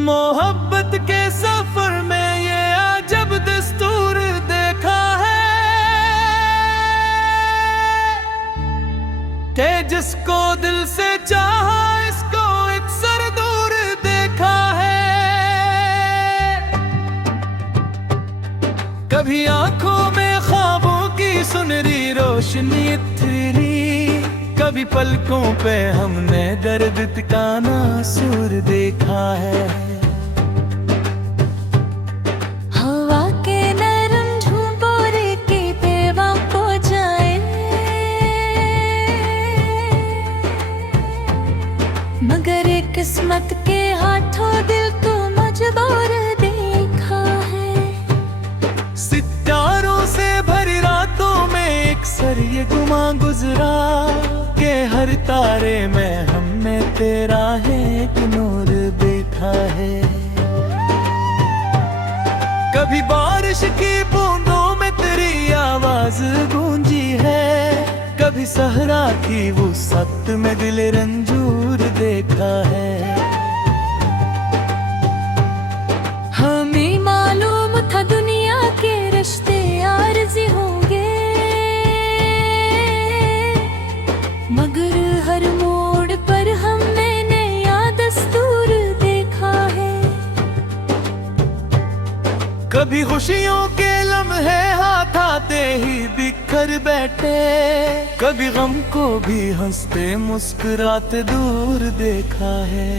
मोहब्बत के सफर में ये अजब दस्तूर देखा है कि जिसको दिल से चाहा इसको अक्सर दूर देखा है। कभी आंखों में ख्वाबों की सुनहरी रोशनी उतरी, कभी पलकों पे हमने दर्द का नासूर देखा है। हवा के नरम झोंपोरे की बेवा हो जाए, मगर एक किस्मत के हाथों दिल को मजबूर देखा है। सितारों से भरी रातों में अक्सर ये गुमा गुजरा के हर तारे में हमने तेरा है एक नूर देखा है। कभी बारिश की बूंदों में तेरी आवाज गूंजी है, कभी सहरा की वुसअत में दिल रंजूर देखा है। हमें मालूम था दुनिया के रिश्ते आरज़ी होंगे, मगर हर मोड़ पर हमने नया दस्तूर देखा है। कभी खुशियों के लम्हे हाथ आते ही बिखर बैठे, कभी गम को भी हंसते मुस्कुराते दूर देखा है।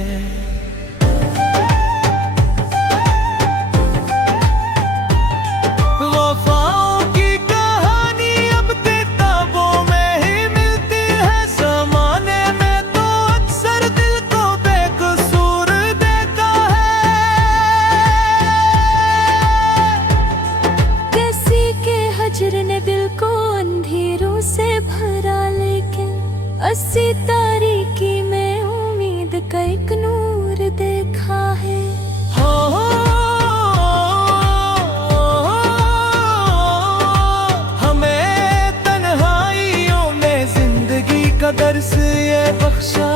वफाओं की कहानी अब किताबों में ही मिलती है, ज़माने में तो अक्सर दिल को बेकसूर देखा है। किसी के हजर ने दिल को अंधेरों से भरा, लेकिन 80 तारीकी में उम्मीद का एक नूर देखा है। हमें तन्हाइयों में जिंदगी का दर्स ये बख्शा,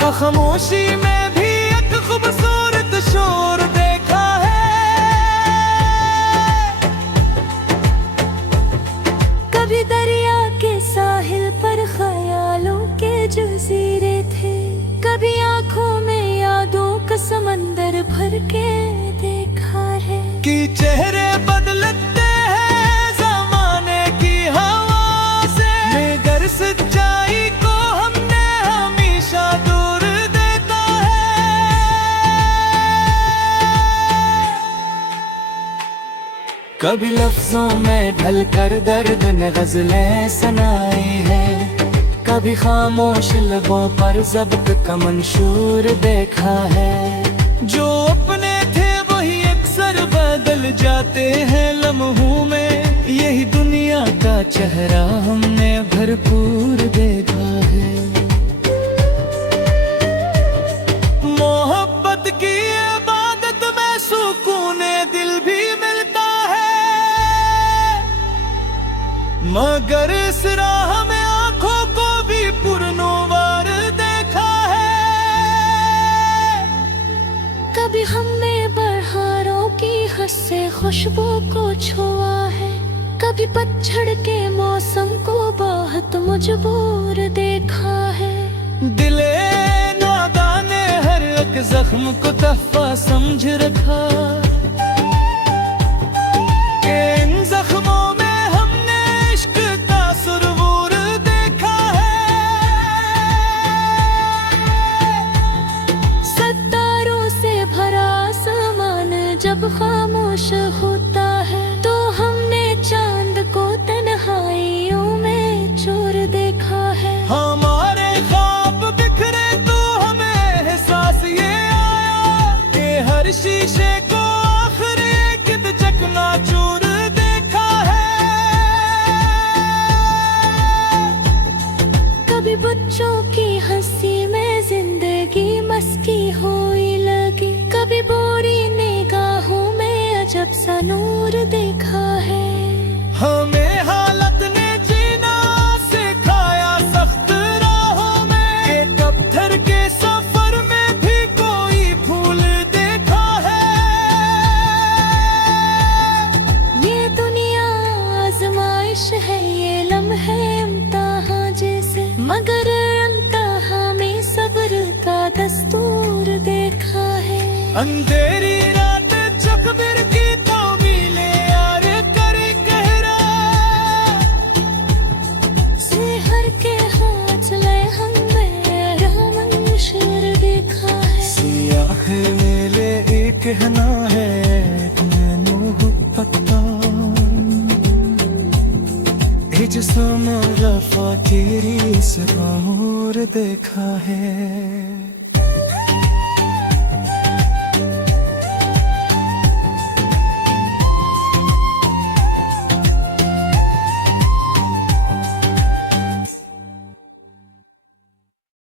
खामोशी में भी एक खूबसूरत शोर देखा है। कभी दरिया के साहिल पर ख्यालों के जज़ीरे थे, कभी आंखों में यादों का समंदर भर के देखा है। कि चेहरे बदलते हैं ज़माने की हवा से, मगर सच्चाई को हमने हमेशा दूर देखा है। कभी लफ्जों में ढलकर दर्द ने गज़लें सुनाई है, कभी खामोश लबों पर ज़ब्त का मंशूर देखा है। जो अपने थे वही अक्सर बदल जाते हैं लम्हों में, यही दुनिया का चेहरा हमने भरपूर देखा है। मोहब्बत की इबादत में सुकून दिल भी मिलता है, मगर इस राह में आंखों को भी पुरनवार देखा है। कभी हमने बहारों की हंसे खुशबू को छुआ है, कभी पतझड़ के मौसम को बहुत मजबूर देखा है। दिले नादान ने हर एक जख्म को तहफा समझ रखा, कि इन जख्मों में हमने इश्क का सुरूर देखा है। सितारों से भरा आसमान जब खामोश होता है, तो हमने चांद को तन्हाइयों में चोर देखा है। हमारे ख्वाब बिखरे तो हमें एहसास ये आया, कि हर शीशे को आखिर एक चकनाचूर देखा है। कभी बच्चों की हंसी में जिंदगी मस्की होई लगी, कभी बोरी निगाहों में अजब सा नूर देखा है। हमें हालत ने जीना सिखाया सख्त राहों में, ये पत्थर के सफर में भी कोई फूल देखा है। ये दुनिया आजमाइश है, ये लम्हे इम्तिहान जैसे, मगर इम्तिहान में सब्र का दस्तूर देखा है। अंधेरी रात चकबिर की तावीले यार करे कहरा, सेहर के हाथ ले हमने मंशूर देखा है। सियाह मेले एक कहना है मैनू पता, जिसम रफा तेरी से देखा है।